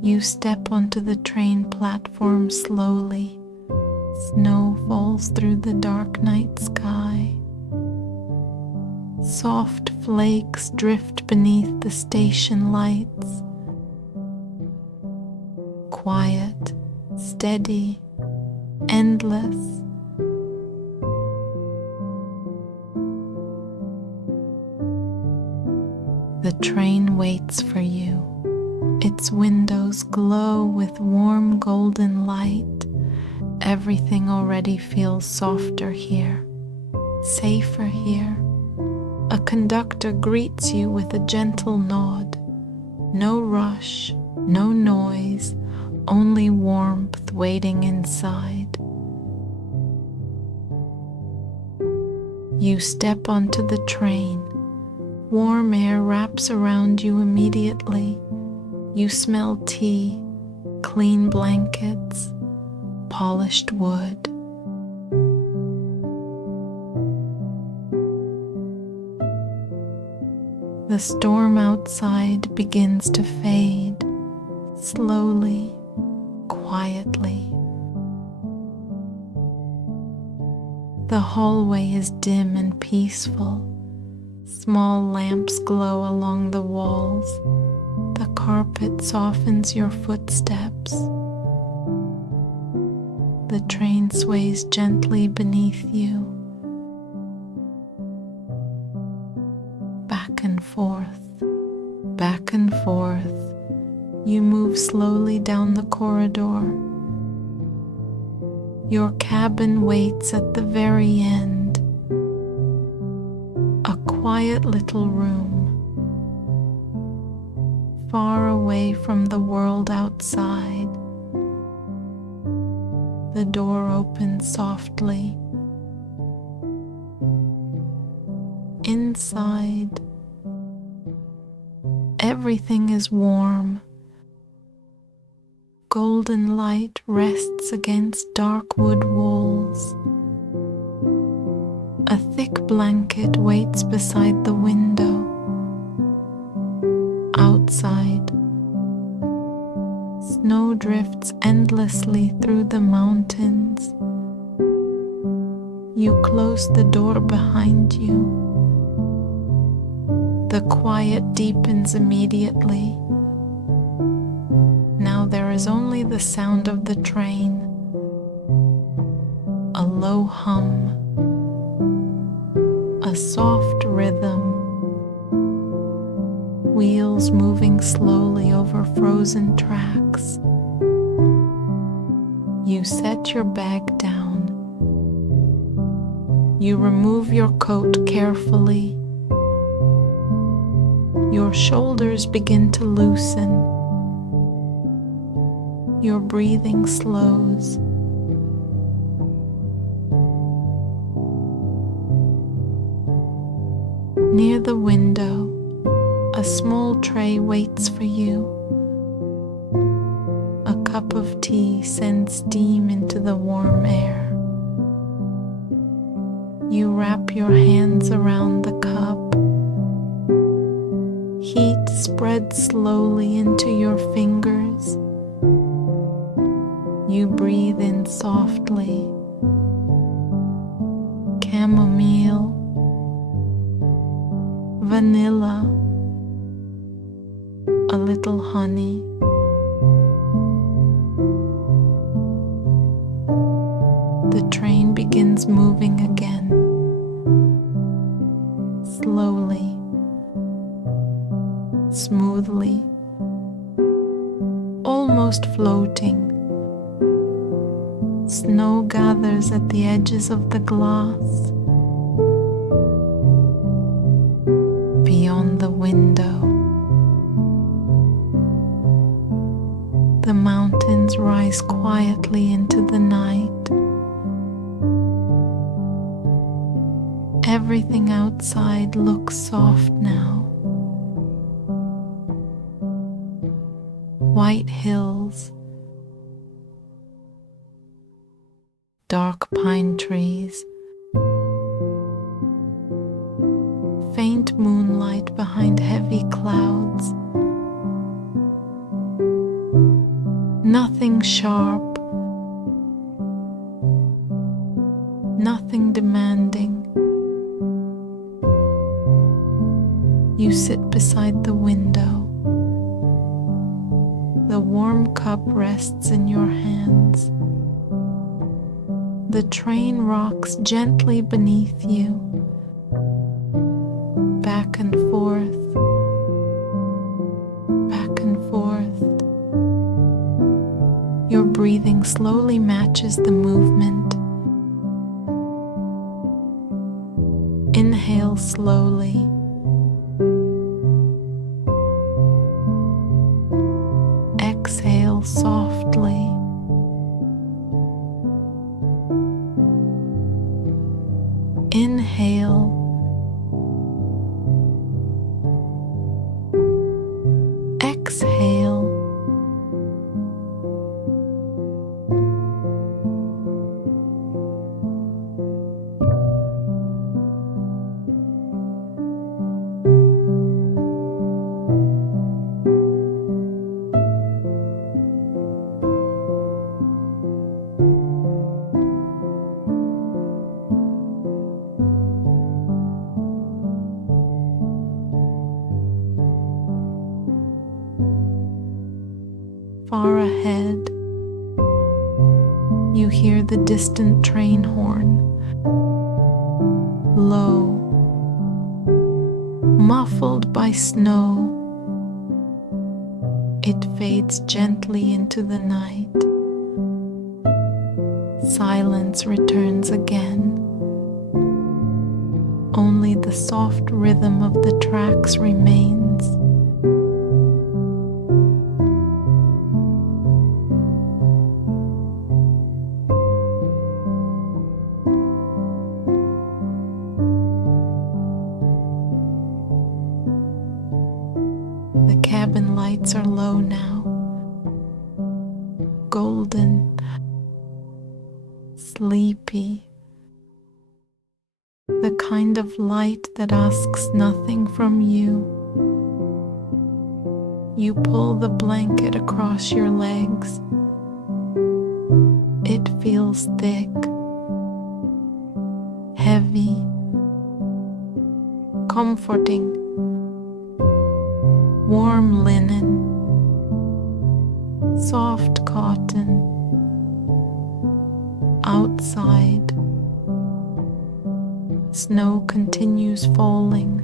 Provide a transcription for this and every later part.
You step onto the train platform slowly. Snow falls through the dark night sky. Soft flakes drift beneath the station lights. Quiet, steady, endless. The train waits for you. Its windows glow with warm golden light. Everything already feels softer here, safer here. A conductor greets you with a gentle nod. No rush, no noise, only warmth waiting inside. You step onto the train. Warm air wraps around you immediately. You smell tea, clean blankets, polished wood. The storm outside begins to fade, slowly, quietly. The hallway is dim and peaceful. Small lamps glow along the walls. The carpet softens your footsteps. The train sways gently beneath you. Back and forth, back and forth. You move slowly down the corridor. Your cabin waits at the very end. A quiet little room, far away from the world outside. The door opens softly. Inside, everything is warm. Golden light rests against dark wood walls. A thick blanket waits beside the window. Outside, snow drifts endlessly through the mountains. You close the door behind you. The quiet deepens immediately. Now there is only the sound of the train, a low hum, a soft rhythm, wheels moving slowly over frozen tracks. You set your bag down. You remove your coat carefully. Your shoulders begin to loosen. Your breathing slows. Near the window, a small tray waits for you. A cup of tea sends steam into the warm air. You wrap your hands around the cup. Heat spreads slowly into your fingers. You breathe in softly. Chamomile, vanilla, a little honey. The train begins moving again, slowly, smoothly, almost floating. Snow gathers at the edges of the glass. Beyond the window, the mountains rise quietly into the night. Everything outside looks soft now. White hills, dark pine trees, faint moonlight behind heavy clouds. Nothing sharp, nothing demanding. You sit beside the window. The warm cup rests in your hands. The train rocks gently beneath you, back and forth, back and forth. Your breathing slowly matches the movement. Inhale slowly. Exhale softly. Inhale. Exhale. Far ahead, you hear the distant train horn, low, muffled by snow. It fades gently into the night. Silence returns again. Only the soft rhythm of the tracks remains. The cabin lights are low now, golden, sleepy, the kind of light that asks nothing from you. You pull the blanket across your legs. It feels thick, heavy, comforting. Warm linen, soft cotton. Outside, snow continues falling,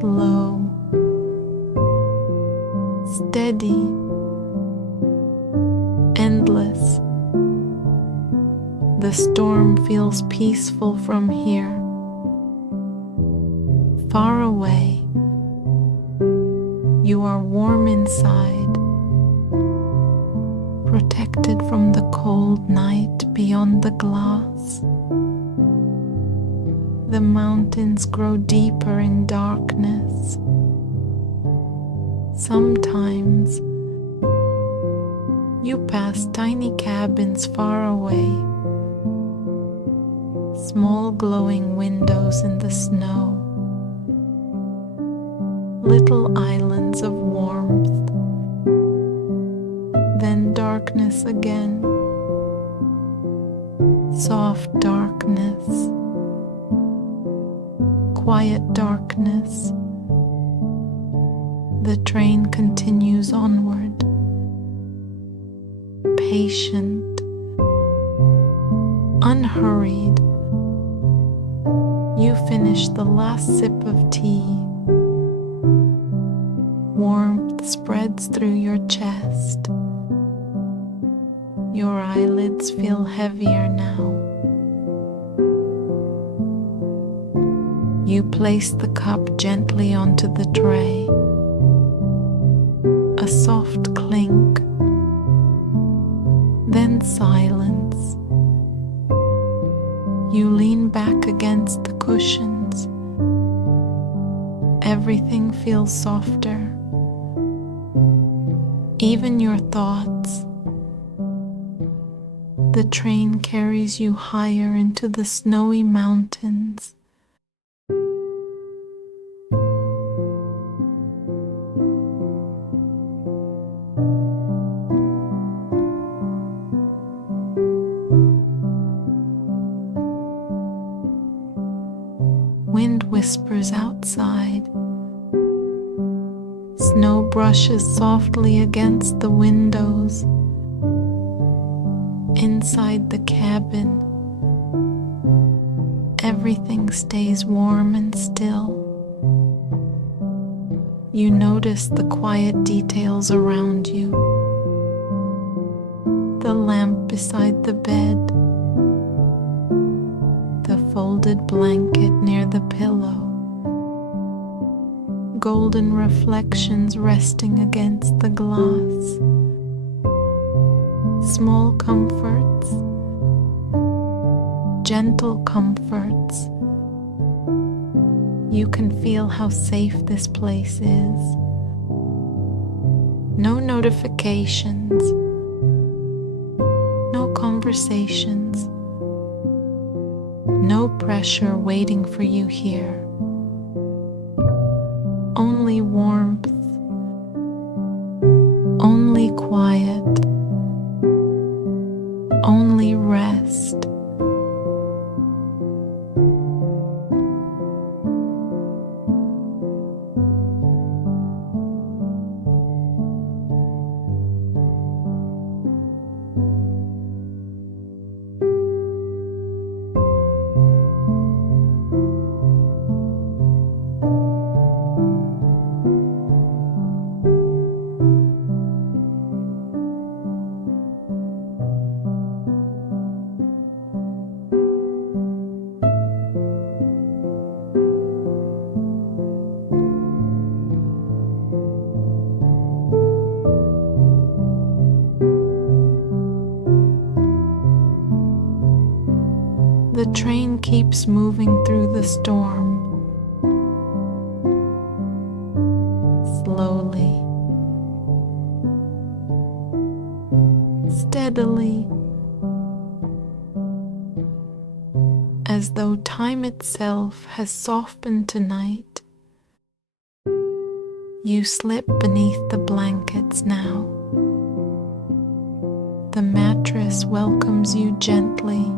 slow, steady, endless. The storm feels peaceful from here. Far away, you are warm inside, protected from the cold night beyond the glass. The mountains grow deeper in darkness. Sometimes you pass tiny cabins far away, small glowing windows in the snow. Little islands of warmth, then darkness again, soft darkness, quiet darkness. The train continues onward, patient, unhurried. You finish the last sip of tea. Warmth spreads through your chest. Your eyelids feel heavier now. You place the cup gently onto the tray. A soft clink, then silence. You lean back against the cushions. Everything feels softer. Even your thoughts. The train carries you higher into the snowy mountains. whispers outside. Snow brushes softly against the windows. Inside the cabin, everything stays warm and still. You notice the quiet details around you. The lamp beside the bed, the folded blanket near the pillow, golden reflections resting against the glass. Small comforts, gentle comforts. You can feel how safe this place is. No notifications, no conversations, no pressure waiting for you here. Only warmth, only quiet, only rest. The train keeps moving through the storm. Slowly, steadily, as though time itself has softened tonight. You slip beneath the blankets now. The mattress welcomes you gently.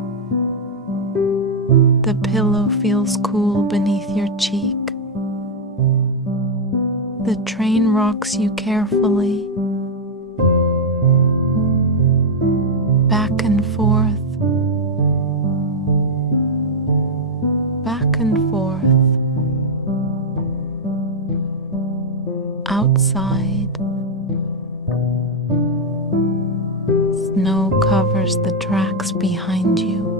The pillow feels cool beneath your cheek. The train rocks you carefully, back and forth, back and forth. Outside, snow covers the tracks behind you.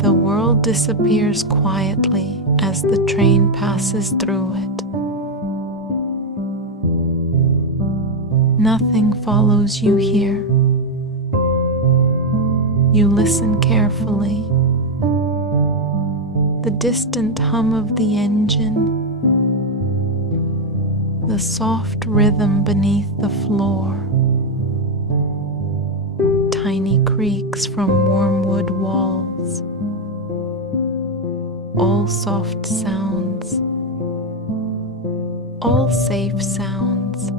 The world disappears quietly as the train passes through it. Nothing follows you here. You listen carefully. The distant hum of the engine, the soft rhythm beneath the floor, tiny creaks from warm wood walls. All soft sounds, all safe sounds.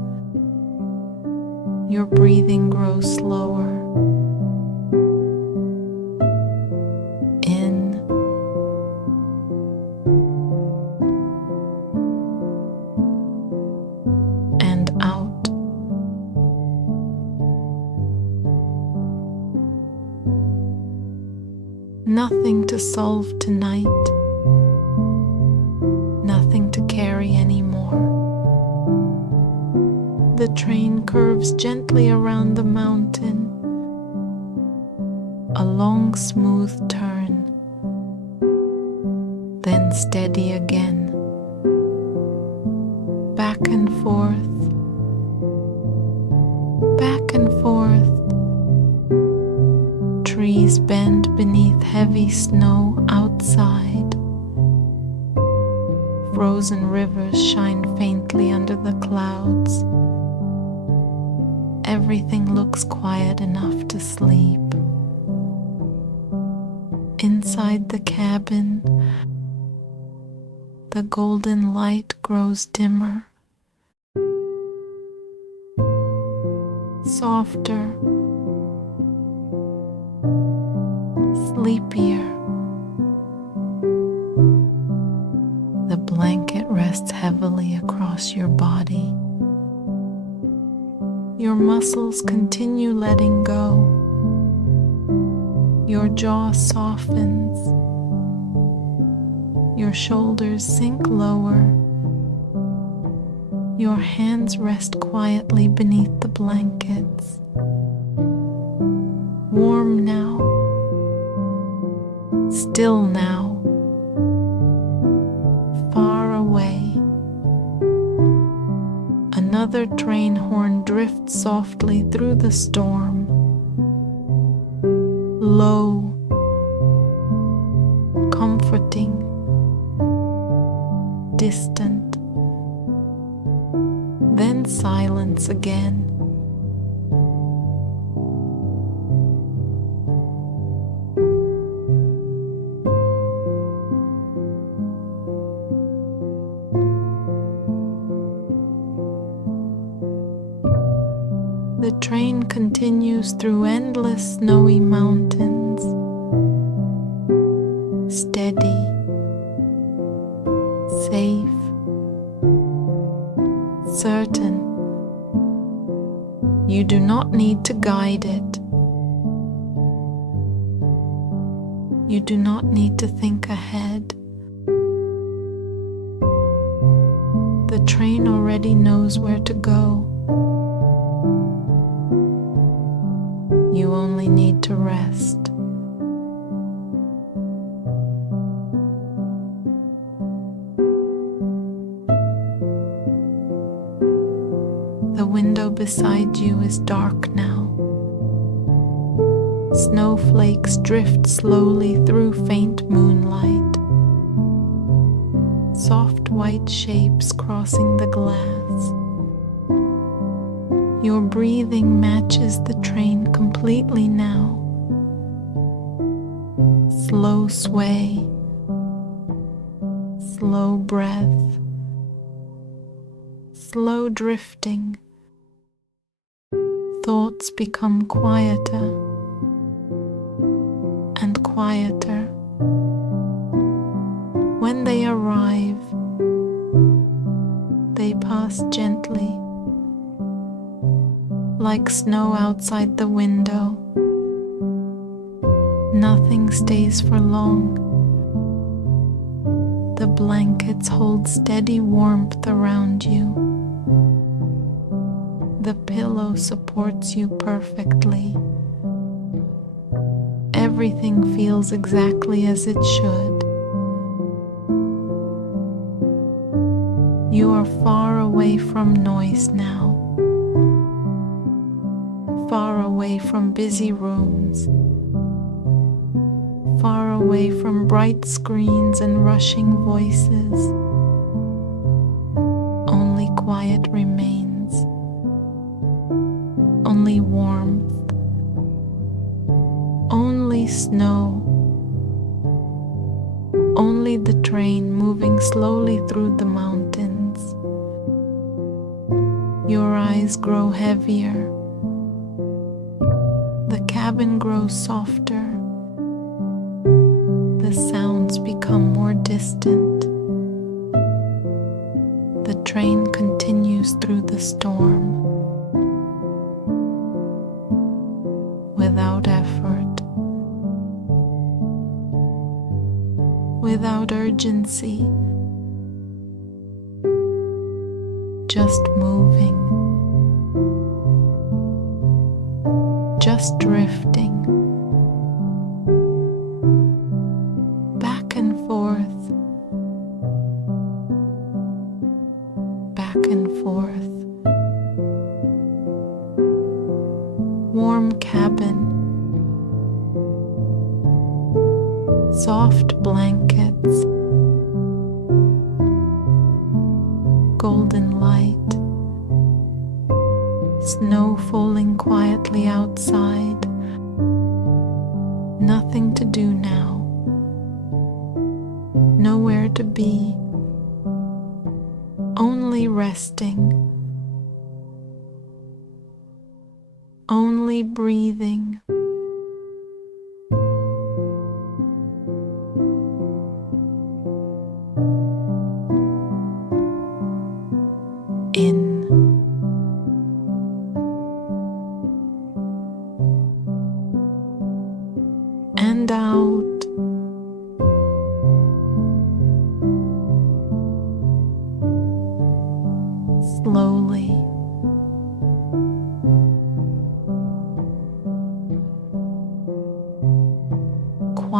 Your breathing grows slower. In and out. Nothing to solve tonight. Nothing to carry anymore. The train curves gently around the mountain. A long, smooth turn. Then steady again. Back and forth. Back and forth. Trees bend beneath heavy snow outside. Frozen rivers shine faintly under the clouds. Everything looks quiet enough to sleep. Inside the cabin, the golden light grows dimmer, softer, sleepier. rests heavily across your body. Your muscles continue letting go. Your jaw softens. Your shoulders sink lower. Your hands rest quietly beneath the blankets. Warm now. Still now. Far away. Another train horn drifts softly through the storm. Low. Comforting. Distant. Then silence again. The train continues through endless snowy mountains. Steady, safe, certain. You do not need to guide it. You do not need to think ahead. The train already knows where to go. You only need to rest. The window beside you is dark now. Snowflakes drift slowly through faint moonlight. Soft white shapes crossing the glass. Your breathing matches the train completely now. Slow sway, slow breath, slow drifting. Thoughts become quieter and quieter. When they arrive, they pass gently, like snow outside the window. Nothing stays for long. The blankets hold steady warmth around you. The pillow supports you perfectly. Everything feels exactly as it should. You are far away from noise now. Far away from busy rooms. Far away from bright screens and rushing voices. Only quiet remains. Only warmth. Only snow. Only the train moving slowly through the mountains. Your eyes grow heavier. The cabin grows softer. The sounds become more distant. The train continues through the storm. Without effort. Without urgency. Just moving. Just drifting. Back and forth. Back and forth. Warm cabin. Soft blankets. Golden light. Snow falling quietly outside. Nothing to do now. Nowhere to be. Only resting. Only breathing.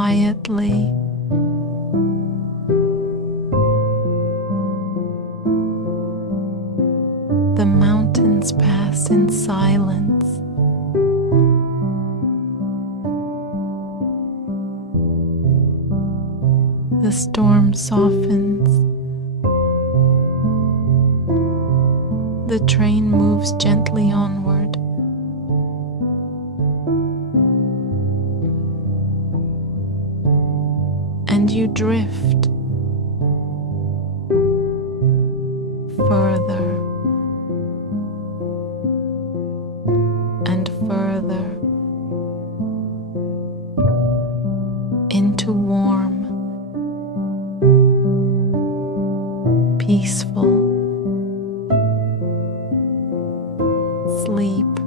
quietly. The mountains pass in silence. The storm softens. The train moves gently onward. And you drift further and further into warm, peaceful sleep.